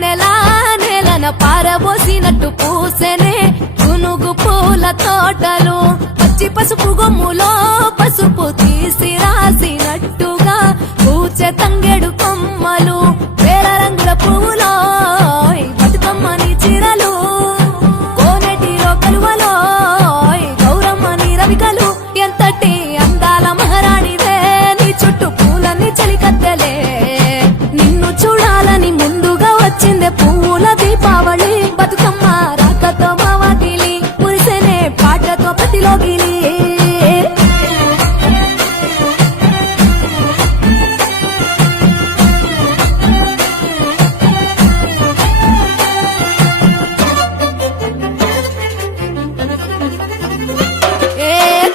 వెన్నెలా నేలన పారబోసినట్టు పూసెనే గునుగు పూల తోటలు పచ్చి పసుపు గొమ్ములో పసుపు తీసి రాసినట్టుగా పూచె తంగెడు కొమ్మలు వేల రంగుల పువ్వులో బతుకమ్మని చిరలు కోనెటిలో కలువలో గౌరమ్మని రవికలు ఎంతటి అందాల మహారాణివే నీ చుట్టూ పూలన్నీ చలికత్తెలే నిన్ను చూడాలని ముందుగా వచ్చిందే పువ్వుల దీపావళి బతుకమ్మ రాకతో మావాకిలి మురిసెనే పాటతో ప్రతిలోగిలి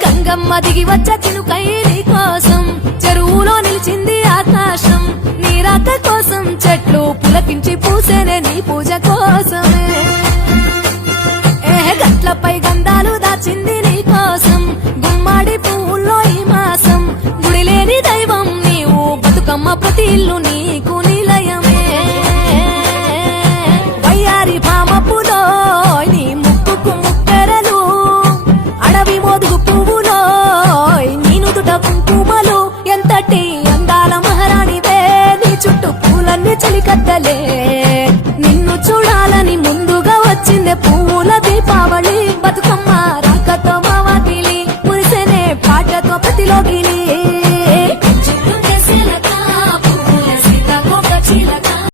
గంగమ్మ దిగి వచ్చ చినుకై నీ కోసం చెరువులో నిలిచింది ఆకాశం నీ రాక కోసం చెట్లు పులకించి పూసేనే నీ పూజ కోసమే గట్లపై గంధాలు దాచింది నీ కోసం గుమ్మాడి పువ్వుల్లో ఈ మాసం గుడిలేని దైవం నీవు బతుకమ్మ ప్రతి ఇల్లు నీకు నిలయమే వయ్యారి భామపులో నీ ముక్కుకు ముక్కెరలు అడవి మోదుగు పువ్వులో నీ నుదుట కుంకుమలు ఎంతటి అందాల మహారాణివే నీ చుట్టూ పూలన్నీ చలికత్తలే నిన్ను చూడాలని ముందుగా వచ్చిందే పువ్వుల దీపావళి బతుకమ్మ రాకతో మావాకిలి మురిసెనే పాటతో ప్రతిలోగిలి